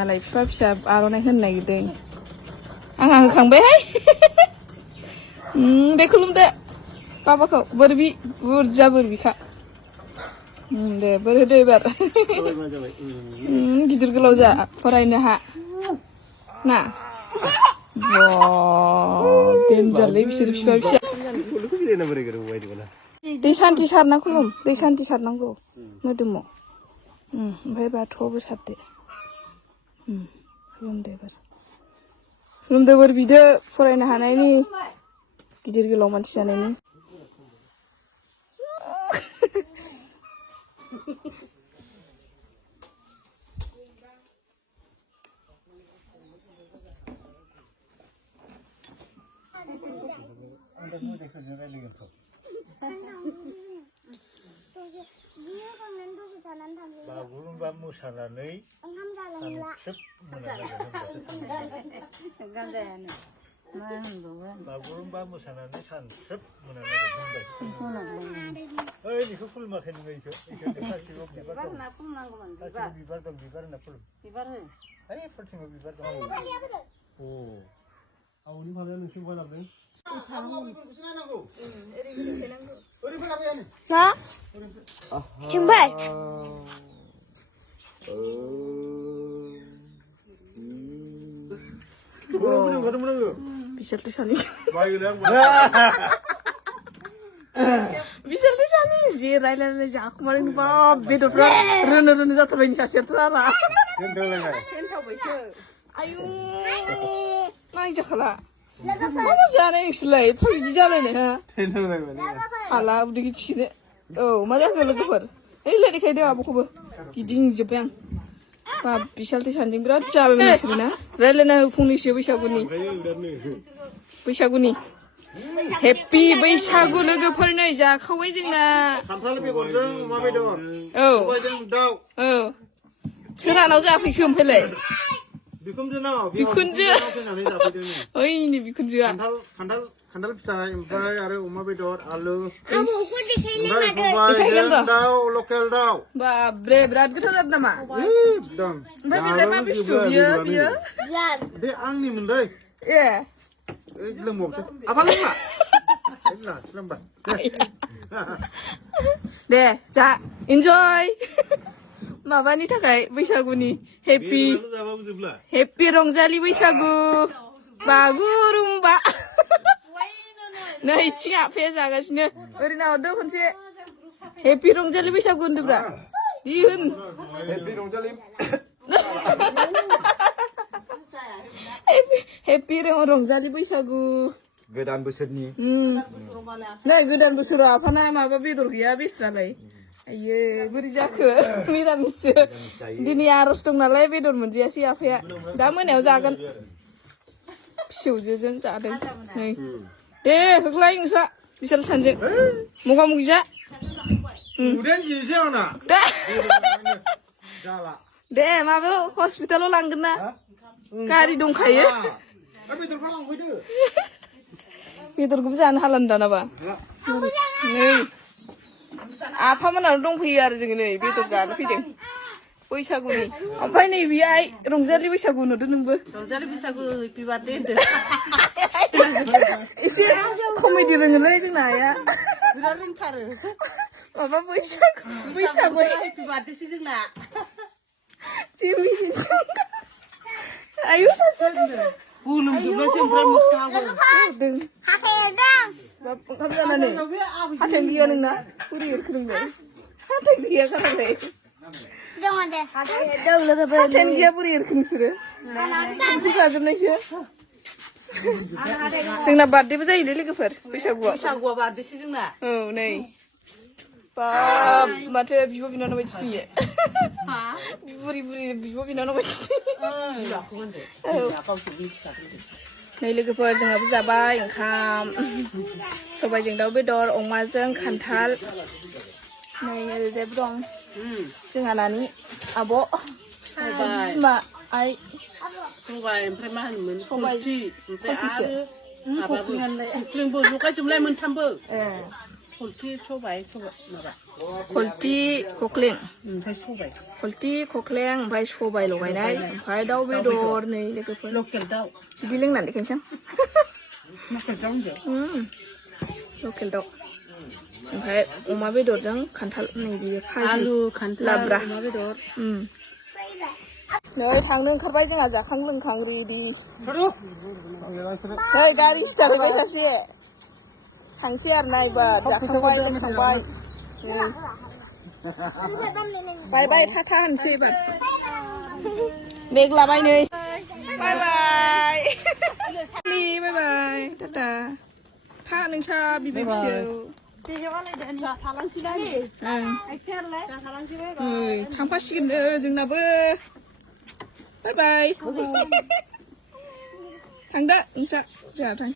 मालाय फिफा फिसा आर'नाइ होनो नागिरदों आंहा होखांबायहाय दे खुलुमदो बाबाखौ बोर बि बुरजा बोर बिखा दे बोर होदो एबार गिदिर गोलाव जा फरायनो हा ना देनजारलै बिसोर फिफा फिसा दै सान्थि सारना खुलुम दै सान्थि सारनांगौ मोदोमाव ओमफ्राय बाथौआवबो सारदो खुलुमदो एबार खुलुमदो बोर बिदो फरायनो हानायनि गिदिर गोलाव मानसि जानायनि बागुरुम्बा मोसानानै बागुरुम्बा मोसानानै सानस्रोब मोनालागै ओइ बेखौ खुलुमाखै नोङो बेखौ गासिबो बिबार दं गासिबो बिबार दं बिबार होनना खुलुम बिबार हो ओइ फुलथिङाव बिबार दं अ आवनि माबाया नोंसोर बायलांदों मा जोंबाय बिसोरथ' सानै बिसोरथ' सानै जि रायलायनाय जाखुमानाय नुबा बेदरफ्रा रोनो रोनो जाथारबाय सासेयाथ' जारा आयु नायजाखाला मा जानाय नोंसोरलाय एफा बिदि जालायनाय हा हाला उदैखौ थिखिनो औ मा जाखो लोगोफोर ओइलाय देखायदो आब'खौबो गिदिंजोब्बाय आं बा बिशालथि सानजों बिराद जाबायमोन नोंसोरो ना रायलायना हो फंनैसो बैसागुनि हेपि बैसागु लोगोफोर नै जाखावबाय जोंना खान्थाल बेगरजों अमा बेदर औ सबायजों दाउ औ सोरहानाव जाफैखो ओमफ्रायलाय बिखुनजो ओइनि बिखुनजोआ खान्थाल फिथाइ ओमफ्राय आरो अमा बेदर आलु दाउ लकेल दाउ बाब्रे बिराद गोथाव जादों नामा एकदम ओमफ्राय बेलाय मा बुस्थु बियो बे आंनिमोनलै ए लोंबावसै आफा लोंबा दे जा इन्जय माबानि थाखाय बैसागुनि हेपि रंजालि बैसागु बागुरुम्बा नै थिं आफाया जागासिनो ओरैनो हरदो खनसे हेपि रंजालि बैसागु होनदोब्रा दि होन हेपि रंजालि हेपि रंजालि बैसागु गोदान बोसोरनि नै गोदान बोसोराव आफाना माबा बेदर गैया बेस्रालाय आयो बोरै जाखो मिरामिससो दिनै आर'ज दं नालाय बेदर मोनजायासै आफाया दा मोनायाव जागोन फिसौजोजों जादों नै दे होग्लाय नोंस्रा बिशाल सानजों मोगा मोगि जा दे माबायाव हस्पिटालाव लांगोन ना गारि दंखायो बेदरखौबो जानो हालानो दानाबा नै आफामोनाव दंफैयो आरो जोङो नै बेदर जानो फैदों बैसागुनि ओमफ्राय नै बेहाय रंजालि बैसागु नुदों नोंबो रंजालि बैसागु हेपि बार्थडे होनदों एसे कमेडि रोङोलै जोंना आइया बिराद रोंथारो माबा बैसागु हेपि बार्थडेसो जोंना आयु सासे गोलोमजोबनायसो ओमफ्राय मोखाङाबो ओंखाम जानानै हाथाय गैया नोंना बोरै एरखो नोंलाय हाथाय गैया खानांलाय हाथायानो गैया बोरै एरखो नोंसोरो ओंख्रि जाजोबनायसो जोंना बार्थडेबो जायोलै लोगोफोर बैसागुआ बार्थडेसो जोंना औ नै बाब माथो बिब' बिनानाव बायदिसो नुयो बुरि बिब' बिनानाव बायदि नै लोगोफोर जोंहाबो जाबाय ओंखाम सबायजों दाउ बेदर अमाजों खान्थाल नै ओरैजायबो दं जोंहा नानि आब' बिमा आइ सबाय ओमफ्राय मा होनोमोन सबाय ओमफ्राय आरो लगायजोबलाय मोनथामबो ए खलथि सबाय माबा खलथि खख्लें ओमफ्राय सबाय खलथि खख्लें ओमफ्राय सबाय लगायनाय ओमफ्राय दाउ बेदर नै लोगोफोर लकेल दाउ बिदि लोंनानै देखायनोसै लकेल दाउ होनदों लकेल दाउ ओमफ्राय अमा बेदरजों खान्थाल नै बियो भाजि आलु खान्थाल लाब्रा अमा बेदर नै थांनो ओंखारबाय जोंहा जाखां लोंखां रेडि नै गारि स्टार्ट होबाय सासे थांसै आरो ना एबार जाखांबाय लोंखांबाय बाय बाय थाथा होनसै एबार बेग लाबाय नै बाय बाय बाय बाय टाटा था नोंसा बिबै फिसौ थांफासिगोन जोंनाबो बाय बाय थांदो नोंसा जोंहा थां